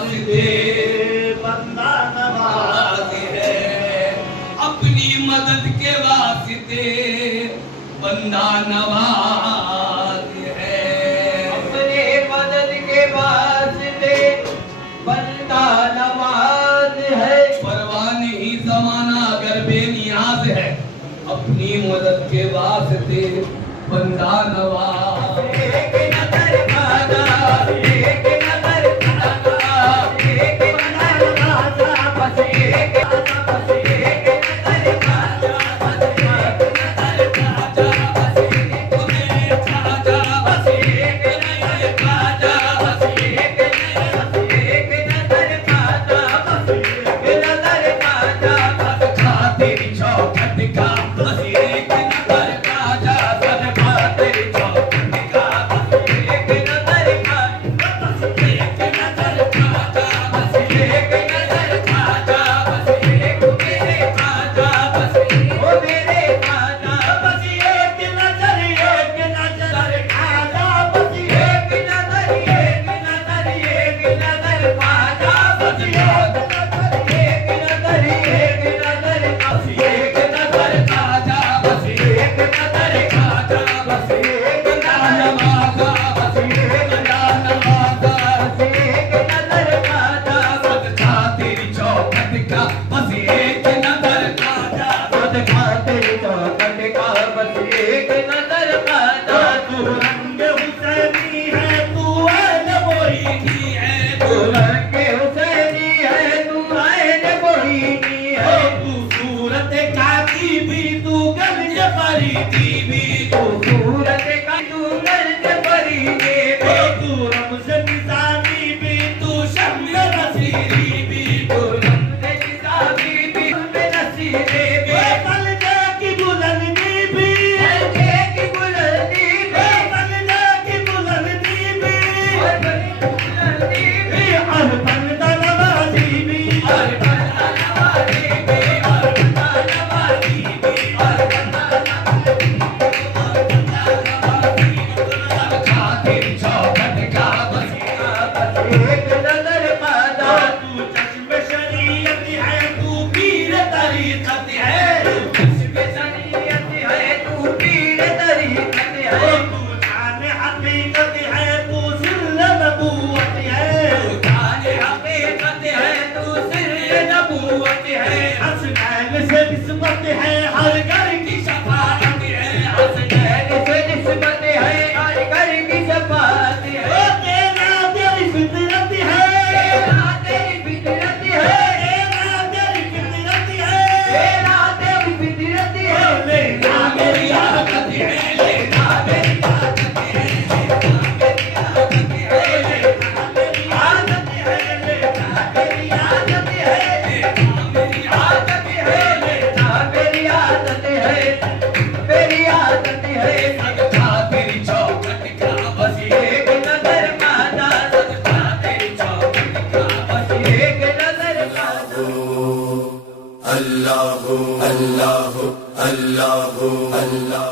वास्ते बंदा नवाज है, अपनी मदद के वास्ते बंदा नवाज है, अपने मदद के वास्ते बंदा नवाज है। परवाह नहीं जमाना अगर बेनियाज है, अपनी मदद के वास्ते बंदा नवाज। एक नजर खाना, एक नजर खाना, एक नजर खाना, बस एक बस एक नजर खाना, बस एक नजर खाना, बस एक नजर खाना, बस एक नजर खाना, बस एक नजर खाना, बस एक नजर खाना, बस खातिर चौखट का बस एक नजर खाजा, सद खातिर चौखट का बस एक नजर खाना, बस एक नजर खाना, बस एक नजर खाना, बस एक मेरे खाना, बस ओ मेरे खाना, बस एक नजर खाना, बस एक नजर खाना, बस एक नजर खाजा, बस एक नजर खाजा, बस एक नमाजा बस एक नमाजा एक नजर खाजा, सद खातिर चौखट का बस एक नजर खाजा। खुद खातिर चौखट का बस एक नजर खाजा। तू रंग हुसैनी है, तू ऐन मोहिनी है, तू रंग हुसैनी है, तू ऐन मोहिनी है, तू सूरत काकी भी, तू गंज फरीदी भी, तू सूरत का तू गर्द फरीदे भी, तू रमज़ निज़ामी भी, तू शम्स नसीरी भी, तू रमज़ निज़ामी भी, नसीरे भी, बलदे की बुलंदी भी, बलदे की बुलंदी भी, बलदे की बुलंदी भी, बुलंदी भी, हर बंदा नवाज़ी भी, हर बंदा नवाज़ी भी, हर बंदा नवाज़ी भी, हर बंदा खातिर चौखट का बस एक नजर खाना। तू चश्म शरीयत है, तू पीर तरीक़त है, इसमें शरीयत है, तू पीर तरीक़त है, तू जान हकीकत है, तू सिर नबूवत है, तू जाने हकीकत है, तू सिर नबूवत है, हसनैन से निस्बत है, हर घर की शफाअत है, हसनैन से निस्बत है, हर घर की शफाअत है, तेरा तेरी फितरत है, तेरा तेरी फितरत है, तेरा तेरी फितरत है, तेरा तेरी फितरत है, लेना मेरी आदत है, लेना मेरी आदत है, लेना मेरी आदत है, लेना मेरी आदत है, लेना मेरी आदत है, लेना मेरी आदत है, लेना मेरी आदत है, मेरी आदत है। खातिर चौखट का बस एक नजर खाना, सद खातिर चौखट का बस एक नजर खाना। अल्लाह अल्लाह अल्लाह अल्लाह